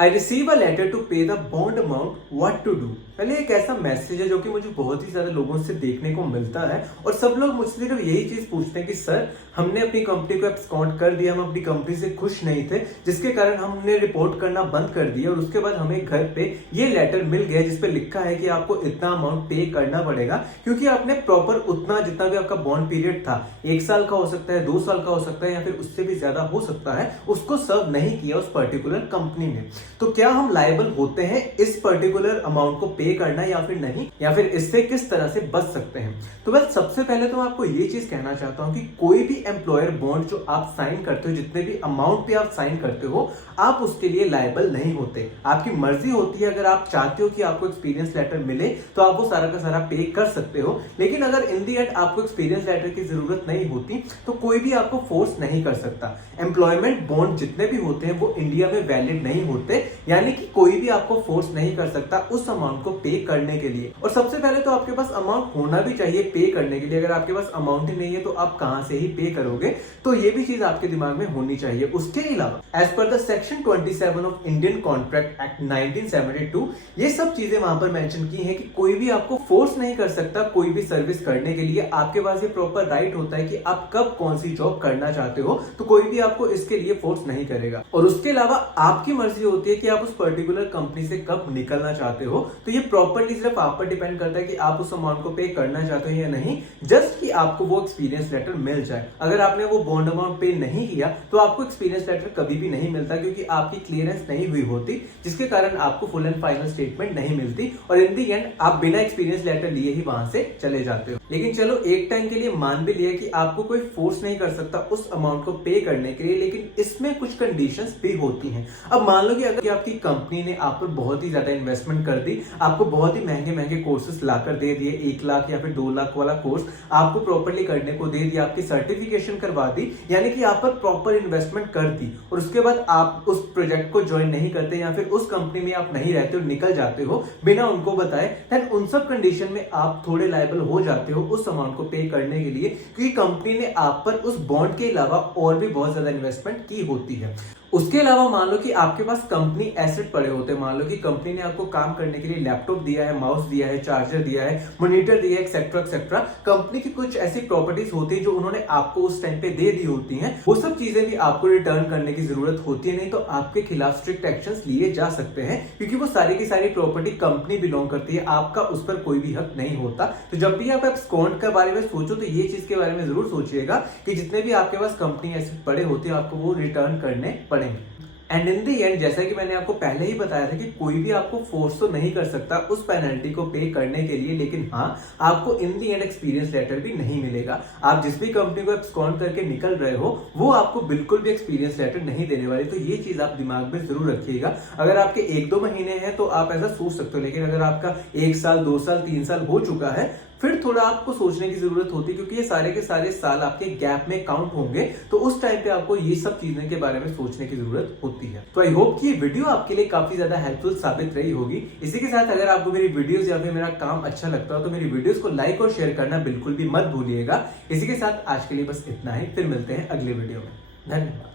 I receive a letter to pay the bond amount, what to do. पहले एक ऐसा message है जो कि मुझे बहुत ही ज्यादा लोगों से देखने को मिलता है और सब लोग मुझसे सिर्फ यही चीज पूछते हैं कि सर हमने अपनी कंपनी को एब्सकॉन्ड कर दिया, हम अपनी कंपनी से खुश नहीं थे जिसके कारण हमने रिपोर्ट करना बंद कर दिया और उसके बाद हमें घर पे ये लेटर मिल गया जिसपे लिखा है कि आपको इतना अमाउंट पे करना पड़ेगा क्योंकि आपने प्रॉपर उतना जितना भी आपका बॉन्ड पीरियड था, 1 साल का हो सकता है, 2 साल का हो सकता है या फिर उससे भी ज्यादा हो सकता है, उसको सर्व नहीं किया उस पर्टिकुलर कंपनी ने। तो क्या हम लायबल होते हैं इस पर्टिकुलर अमाउंट को पे करना या फिर नहीं, या फिर इससे किस तरह से बच सकते हैं? तो बस सबसे पहले तो मैं आपको ये चीज कहना चाहता हूं कि कोई भी एम्प्लॉयर बॉन्ड जो आप साइन करते हो, जितने भी अमाउंट पे आप साइन करते हो, आप उसके लिए लायबल नहीं होते। आपकी मर्जी होती है, अगर आप चाहते हो कि आपको एक्सपीरियंस लेटर मिले तो आप वो सारा का सारा पे कर सकते हो, लेकिन अगर इन दी एंड आपको एक्सपीरियंस लेटर की जरूरत नहीं होती तो कोई भी आपको फोर्स नहीं कर सकता। एम्प्लॉयमेंट बॉन्ड जितने भी होते हैं वो इंडिया में वैलिड नहीं होते, यानी कि कोई भी आपको फोर्स नहीं कर सकता उस अमाउंट को पे करने के लिए। और सबसे पहले तो आपके पास अमाउंट होना भी चाहिए पे करने के लिए। अगर आपके पास अमाउंट ही नहीं है तो आप कहां से ही पे करोगे, तो ये भी चीज आपके दिमाग में होनी चाहिए। उसके अलावा as per the section 27 of Indian contract act 1972 ये सब चीजें वहां पर मेंशन की हैं कि कोई भी आपको फोर्स नहीं कर सकता कोई भी सर्विस करने के लिए। आपके पास ये प्रॉपर राइट होता है कि आप कब कौन सी जॉब करना चाहते हो, तो कोई भी आपको इसके लिए फोर्स नहीं करेगा। और उसके अलावा आपकी मर्जी होती है कि आप उस पर्टिकुलर कंपनी से कब निकलना चाहते हो, तो ये प्रॉपर्ली सिर्फ आप पर डिपेंड करता है कि आप उस अमाउंट को पे करना चाहते हो या नहीं, जस्ट कि आपको वो एक्सपीरियंस लेटर मिल जाए। अगर आपने वो बॉन्ड अमाउंट पे नहीं किया तो आपको एक्सपीरियंस लेटर कभी भी नहीं मिलता, क्योंकि आपकी क्लियरेंस नहीं हुई होती, जिसके कारण आपको फुल एंड फाइनल स्टेटमेंट नहीं मिलती और इन दी एंड आप बिना एक्सपीरियंस लेटर लिए ही वहां से चले जाते हो। लेकिन चलो एक टाइम के लिए मान भी लिया कि आपको कोई फोर्स नहीं कर सकता उस अमाउंट को पे करने के लिए, लेकिन इसमें कुछ कंडीशंस भी होती हैं। अब मान लो कि अगर आपकी कंपनी ने आप पर बहुत ही ज्यादा इन्वेस्टमेंट कर दी, आपको बहुत ही महंगे महंगे कोर्सेज लाकर दे दिए, 1 लाख या फिर 2 लाख वाला कोर्स आपको प्रॉपरली करने को दे दिया, आपकी सर्टिफिकेशन करवा दी, यानी कि आप पर प्रॉपर इन्वेस्टमेंट कर दी, और उसके बाद आप उस प्रोजेक्ट को ज्वाइन नहीं करते या फिर उस कंपनी में आप नहीं रहते हो, निकल जाते हो बिना उनको बताए, देन उन सब कंडीशन में आप थोड़े लायबल हो जाते हो उस अमाउंट को पे करने के लिए, क्योंकि कंपनी ने आप पर उस बॉन्ड के अलावा और भी बहुत ज्यादा इन्वेस्टमेंट की होती है। उसके अलावा मान लो कि आपके पास कंपनी एसेट पड़े होते हैं, मान लो कि कंपनी ने आपको काम करने के लिए लैपटॉप दिया है, माउस दिया है, चार्जर दिया है, मॉनिटर दिया है, एक्सेट्रा एक्सेट्रा। कंपनी की कुछ ऐसी प्रॉपर्टीज होती है जो उन्होंने आपको उस टाइम पे दे दी होती हैं, वो सब चीजें भी आपको रिटर्न करने की जरूरत होती है, नहीं तो आपके खिलाफ स्ट्रिक्ट एक्शंस लिए जा सकते हैं, क्योंकि वो सारी की सारी प्रॉपर्टी कंपनी बिलोंग करती है, आपका उस पर कोई भी हक नहीं होता। तो जब भी आप एब्सकॉन्ड के बारे में सोचो तो ये चीज के बारे में जरूर सोचिएगा कि जितने भी आपके पास कंपनी एसेट पड़े होते हैं आपको वो रिटर्न करने पड़ेंगे। एंड इन दी एंड, जैसा कि मैंने आपको पहले ही बताया था कि कोई भी आपको फोर्स तो नहीं कर सकता उस पेनल्टी को पे करने के लिए, लेकिन हाँ आपको इन दी एंड एक्सपीरियंस लेटर भी नहीं मिलेगा। आप जिस भी कंपनी को एब्सकॉन्ड करके निकल रहे हो वो आपको बिल्कुल भी एक्सपीरियंस लेटर नहीं देने वाली, तो ये चीज आप दिमाग में जरूर रखिएगा। अगर आपके 1-2 महीने हैं तो आप ऐसा सोच सकते हो, लेकिन अगर आपका 1 साल, 2 साल, 3 साल हो चुका है, फिर थोड़ा आपको सोचने की जरूरत होती है, क्योंकि ये सारे के सारे साल आपके गैप में काउंट होंगे, तो उस टाइम पे आपको ये सब चीजें के बारे में सोचने की जरूरत होती है। तो आई होप कि ये वीडियो आपके लिए काफी ज्यादा हेल्पफुल साबित रही होगी। इसी के साथ अगर आपको मेरी वीडियोस या फिर मेरा काम अच्छा लगता हो तो मेरी वीडियोस को लाइक और शेयर करना बिल्कुल भी मत भूलिएगा। इसी के साथ आज के लिए बस इतना ही, फिर मिलते हैं अगले वीडियो में। धन्यवाद।